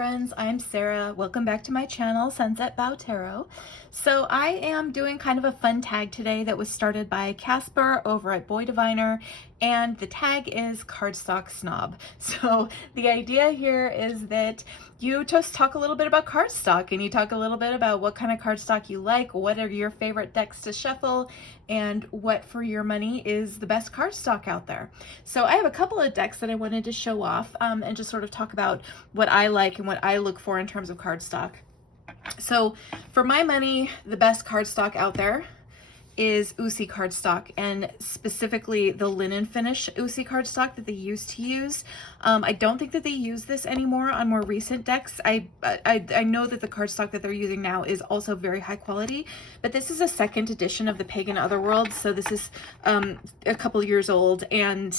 friends, I'm Sarah. Welcome back to my channel, Sunset Bow Tarot. So I am doing kind of a fun tag today that was started by Casper over at BoyDiviner, and the tag is Cardstock Snob. So the idea here is that you just talk a little bit about cardstock, and you talk a little bit about what kind of cardstock you like, what are your favorite decks to shuffle, and what for your money is the best cardstock out there. So I have a couple of decks that I wanted to show off and just sort of talk about what I like and what I look for in terms of cardstock. So for my money, the best cardstock out there is Uusi cardstock, and specifically the linen finish Uusi cardstock that they used to use. I don't think that they use this anymore on more recent decks. I know that the cardstock that they're using now is also very high quality, but this is a second edition of the Pagan Otherworlds, so this is a couple years old, and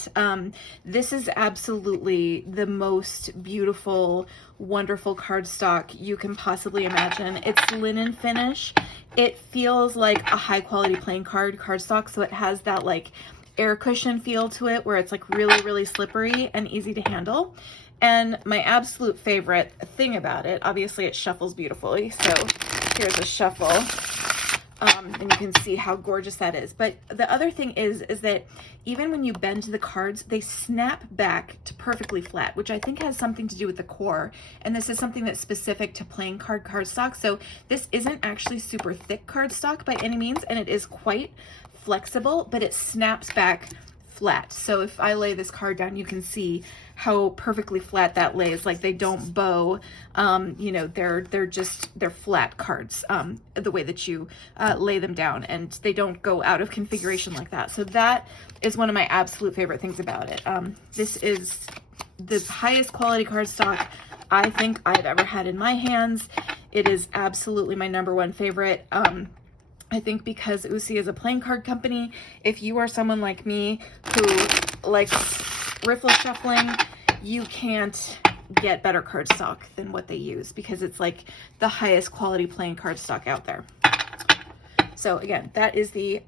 this is absolutely the most beautiful, wonderful cardstock you can possibly imagine. It's linen finish. It feels like a high quality playing cardstock, so it has that like air cushion feel to it where it's like really slippery and easy to handle. And my absolute favorite thing about it, obviously it shuffles beautifully, so here's a shuffle. And you can see how gorgeous that is. But the other thing is that even when you bend the cards, they snap back to perfectly flat, which I think has something to do with the core. And this is something that's specific to playing cardstock. So this isn't actually super thick cardstock by any means, and it is quite flexible, but it snaps back flat. So if I lay this card down, you can see how perfectly flat that lays. Like they don't bow, you know, they're flat cards, the way that you lay them down, and they don't go out of configuration like that. So that is one of my absolute favorite things about it. This is the highest quality cardstock I think I've ever had in my hands. It is absolutely my #1 favorite. I think because Uusi is a playing card company, if you are someone like me who likes riffle shuffling, you can't get better cardstock than what they use, because it's like the highest quality playing cardstock out there. So again, that is a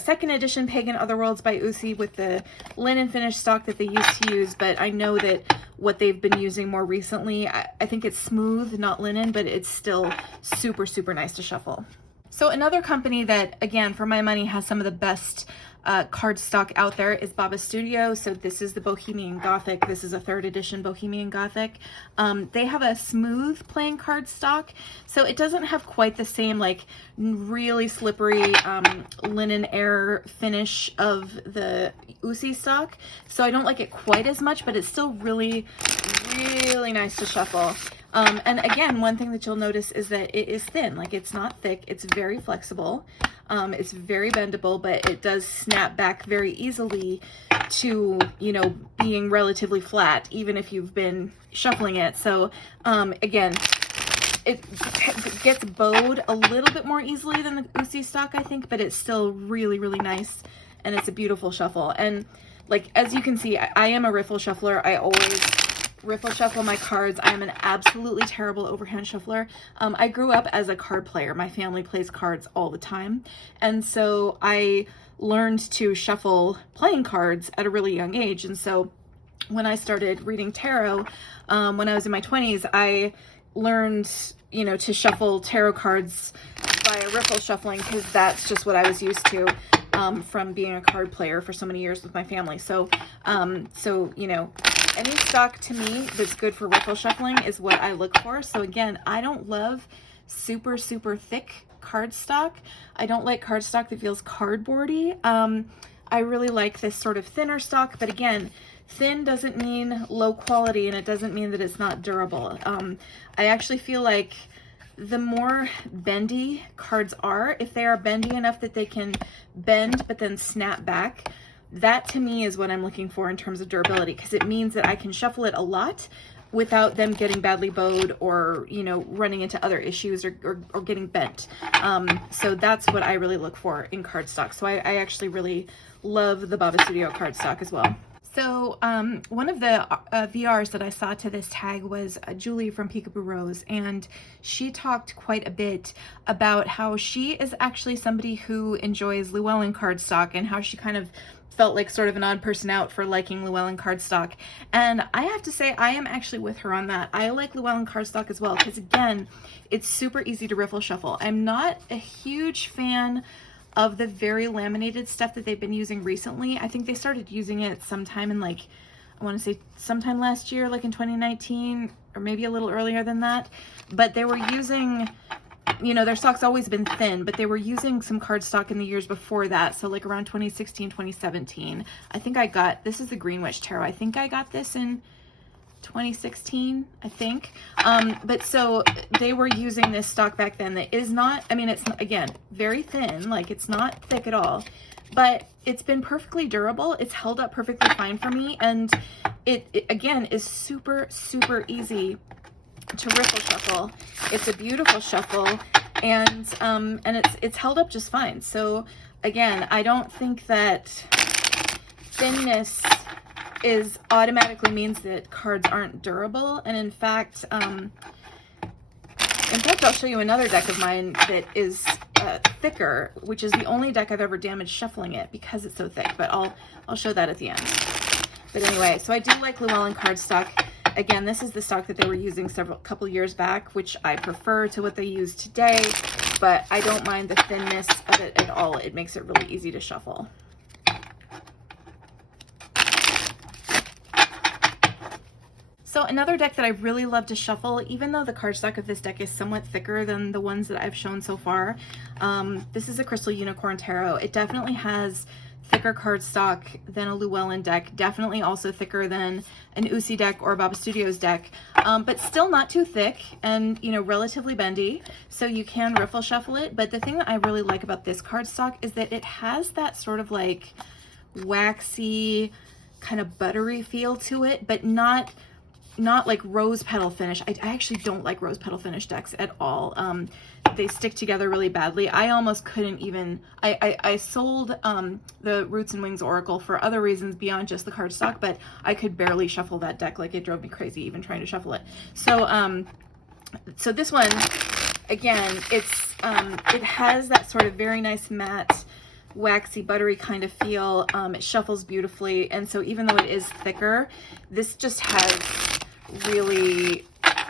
second edition Pagan Otherworlds by Uusi with the linen finish stock that they used to use, but I know that what they've been using more recently, I think it's smooth, not linen, but it's still super nice to shuffle. So another company that, again, for my money, has some of the best cardstock out there is BohemianStudio. So this is the Bohemian Gothic. This is a 3rd edition Bohemian Gothic. They have a smooth playing cardstock, so it doesn't have quite the same like really slippery linen air finish of the Uusi stock. So I don't like it quite as much, but it's still really nice to shuffle. And again, one thing that you'll notice is that it is thin. Like, it's not thick, it's very flexible, it's very bendable, but it does snap back very easily to, you know, being relatively flat, even if you've been shuffling it. So again, it gets bowed a little bit more easily than the Uusi stock, I think, but it's still really nice, and it's a beautiful shuffle. And like, as you can see, I am a riffle shuffler. I always riffle shuffle my cards. I am an absolutely terrible overhand shuffler. I grew up as a card player. My family plays cards all the time, and so I learned to shuffle playing cards at a really young age. And so when I started reading tarot, when I was in my 20s, I learned, you know, to shuffle tarot cards by riffle shuffling, because that's just what I was used to from being a card player for so many years with my family. So you know, any stock to me that's good for riffle shuffling is what I look for. So again, I don't love super thick cardstock. I don't like cardstock that feels cardboardy. I really like this sort of thinner stock, but again, thin doesn't mean low quality, and it doesn't mean that it's not durable. I actually feel like the more bendy cards are, if they are bendy enough that they can bend but then snap back, that to me is what I'm looking for in terms of durability, because it means that I can shuffle it a lot without them getting badly bowed or, you know, running into other issues or getting bent. So that's what I really look for in cardstock. So I actually really love the BohemianStudio cardstock as well. So one of the VRs that I saw to this tag was Julie from Peekaboo Rose, and she talked quite a bit about how she is actually somebody who enjoys Llewellyn cardstock and how she kind of felt like sort of an odd person out for liking Llewellyn cardstock. And I have to say, I am actually with her on that. I like Llewellyn cardstock as well because, again, it's super easy to riffle shuffle. I'm not a huge fan of the very laminated stuff that they've been using recently. I think they started using it sometime in, like, I want to say sometime last year, like in 2019, or maybe a little earlier than that. But they were using, you know, their stock's always been thin, but they were using some cardstock in the years before that. So like around 2016, 2017. I think I got, this is the Greenwich Tarot. I think I got this in 2016, I think. But so they were using this stock back then that is not, I mean, it's, again, very thin, like it's not thick at all, but it's been perfectly durable. It's held up perfectly fine for me. And it again, is super, super easy to riffle shuffle. It's a beautiful shuffle, and it's held up just fine. So again, I don't think that thinness is automatically means that cards aren't durable. And in fact, I'll show you another deck of mine that is thicker, which is the only deck I've ever damaged shuffling it because it's so thick, but I'll show that at the end. But anyway, so I do like Llewellyn cardstock. Again, this is the stock that they were using couple years back, which I prefer to what they use today, but I don't mind the thinness of it at all. It makes it really easy to shuffle. So another deck that I really love to shuffle, even though the cardstock of this deck is somewhat thicker than the ones that I've shown so far, this is a Crystal Unicorn Tarot. It definitely has thicker cardstock than a Llewellyn deck, definitely also thicker than an Uusi deck or Baba Studios deck, but still not too thick and, you know, relatively bendy, so you can riffle shuffle it. But the thing that I really like about this cardstock is that it has that sort of like waxy, kind of buttery feel to it, but not like rose petal finish. I actually don't like rose petal finish decks at all. They stick together really badly. I almost couldn't even, I sold the Roots and Wings Oracle for other reasons beyond just the cardstock, but I could barely shuffle that deck. Like, it drove me crazy even trying to shuffle it. So so this one, again, it's it has that sort of very nice matte, waxy, buttery kind of feel. It shuffles beautifully, and so even though it is thicker, this just has really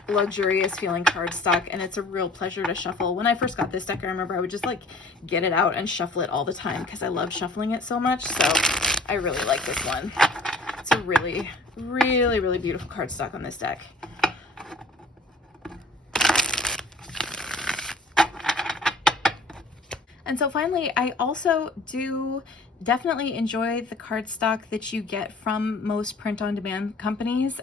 luxurious feeling cardstock, and it's a real pleasure to shuffle. When I first got this deck, I remember I would just like get it out and shuffle it all the time because I love shuffling it so much. So I really like this one. It's a really, really, really beautiful cardstock on this deck. And so finally, I also do definitely enjoy the cardstock that you get from most print-on-demand companies.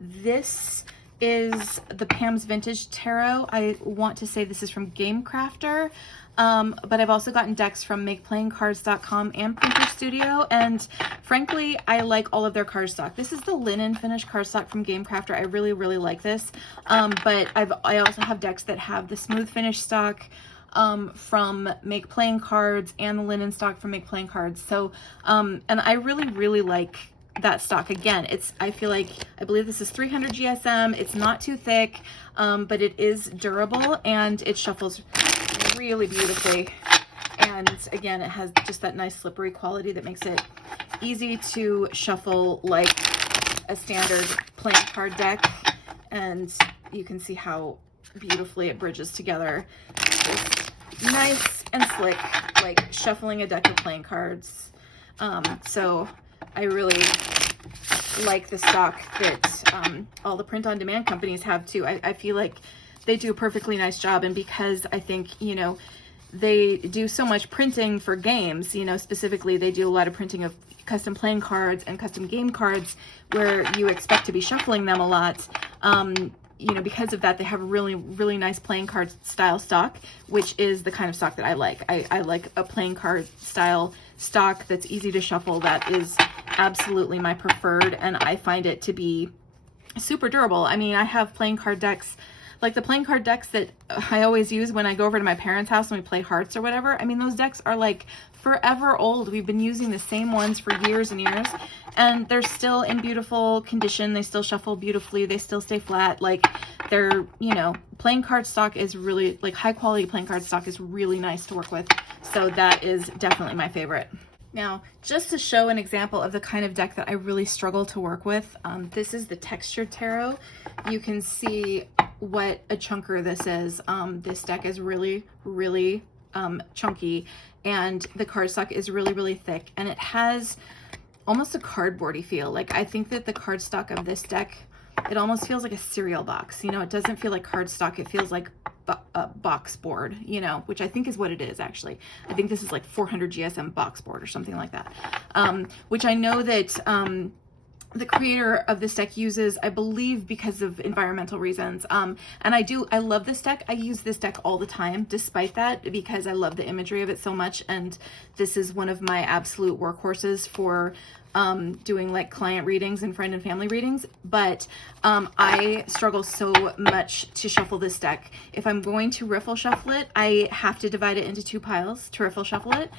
This is the Pam's Vintage Tarot. I want to say this is from Game Crafter, but I've also gotten decks from MakePlayingCards.com and Printer Studio, and frankly, I like all of their cardstock. This is the linen finish cardstock from Game Crafter. I really, really like this, but I also have decks that have the smooth finish stock from Make Playing Cards and the linen stock from Make Playing Cards. So, and I really, really like that stock. Again, I feel like, I believe this is 300 GSM. It's not too thick, but it is durable and it shuffles really beautifully. And again, it has just that nice slippery quality that makes it easy to shuffle like a standard playing card deck. And you can see how beautifully it bridges together. It's nice and slick, like shuffling a deck of playing cards. So I really like the stock that all the print-on-demand companies have too. I feel like they do a perfectly nice job, and because I think, you know, they do so much printing for games, you know, specifically they do a lot of printing of custom playing cards and custom game cards where you expect to be shuffling them a lot. You know, because of that, they have a really, really nice playing card style stock, which is the kind of stock that I like. I like a playing card style stock that's easy to shuffle. That is absolutely my preferred, and I find it to be super durable. I mean, I have playing card decks, like the playing card decks that I always use when I go over to my parents' house and we play hearts or whatever. I mean, those decks are like forever old. We've been using the same ones for years and years, and they're still in beautiful condition. They still shuffle beautifully. They still stay flat. Like, they're, you know, playing card stock is really, like, high quality playing card stock is really nice to work with. So that is definitely my favorite. Now, just to show an example of the kind of deck that I really struggle to work with, this is the textured tarot. You can see what a chunker this is. This deck is really, really chunky, and the cardstock is really, really thick, and it has almost a cardboardy feel. Like, I think that the cardstock of this deck, it almost feels like a cereal box. You know, it doesn't feel like cardstock. It feels like a box board, you know, which I think is what it is, actually. I think this is like 400 GSM box board or something like that, which I know that the creator of this deck uses, I believe, because of environmental reasons. And I love this deck. I use this deck all the time, despite that, because I love the imagery of it so much. And this is one of my absolute workhorses for doing like client readings and friend and family readings. But I struggle so much to shuffle this deck. If I'm going to riffle shuffle it, I have to divide it into 2 piles to riffle shuffle it.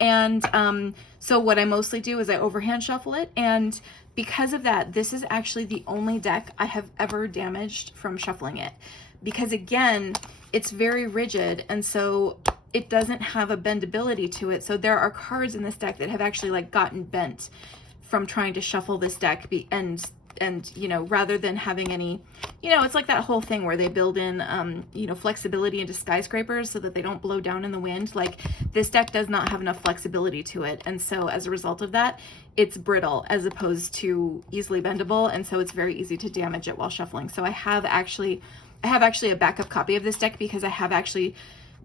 And so what I mostly do is I overhand shuffle it, and because of that, this is actually the only deck I have ever damaged from shuffling it. Because again, it's very rigid, and so it doesn't have a bendability to it. So there are cards in this deck that have actually like gotten bent from trying to shuffle this deck, and you know, rather than having any, you know, it's like that whole thing where they build in you know, flexibility into skyscrapers so that they don't blow down in the wind. Like, this deck does not have enough flexibility to it, and so as a result of that, it's brittle as opposed to easily bendable, and so it's very easy to damage it while shuffling. So I have actually a backup copy of this deck, because I have actually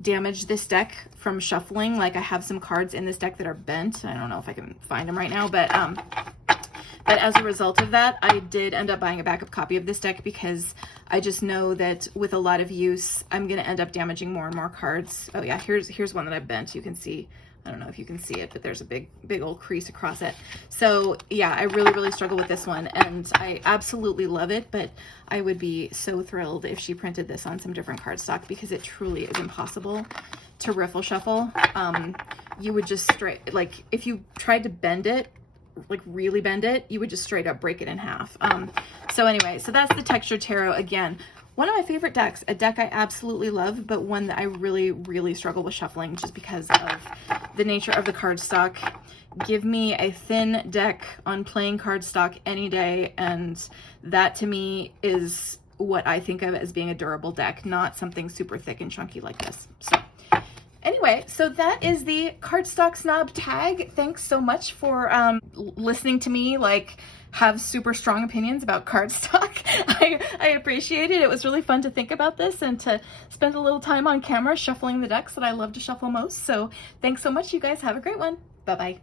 damaged this deck from shuffling. Like, I have some cards in this deck that are bent. I don't know if I can find them right now, but as a result of that, I did end up buying a backup copy of this deck, because I just know that with a lot of use, I'm going to end up damaging more and more cards. Oh yeah, here's one that I bent. You can see, I don't know if you can see it, but there's a big old crease across it. So yeah, I really, really struggle with this one, and I absolutely love it, but I would be so thrilled if she printed this on some different cardstock, because it truly is impossible to riffle shuffle. You would just straight, like, if you tried to bend it, like really bend it, you would just straight up break it in half. So anyway, so that's the textured tarot. Again, one of my favorite decks, a deck I absolutely love, but one that I really, really struggle with shuffling just because of the nature of the cardstock. Give me a thin deck on playing cardstock any day, and that to me is what I think of as being a durable deck, not something super thick and chunky like this. So anyway, so that is the Cardstock Snob tag. Thanks so much for listening to me like have super strong opinions about cardstock. I appreciate it. It was really fun to think about this and to spend a little time on camera shuffling the decks that I love to shuffle most. So thanks so much, you guys. Have a great one. Bye-bye.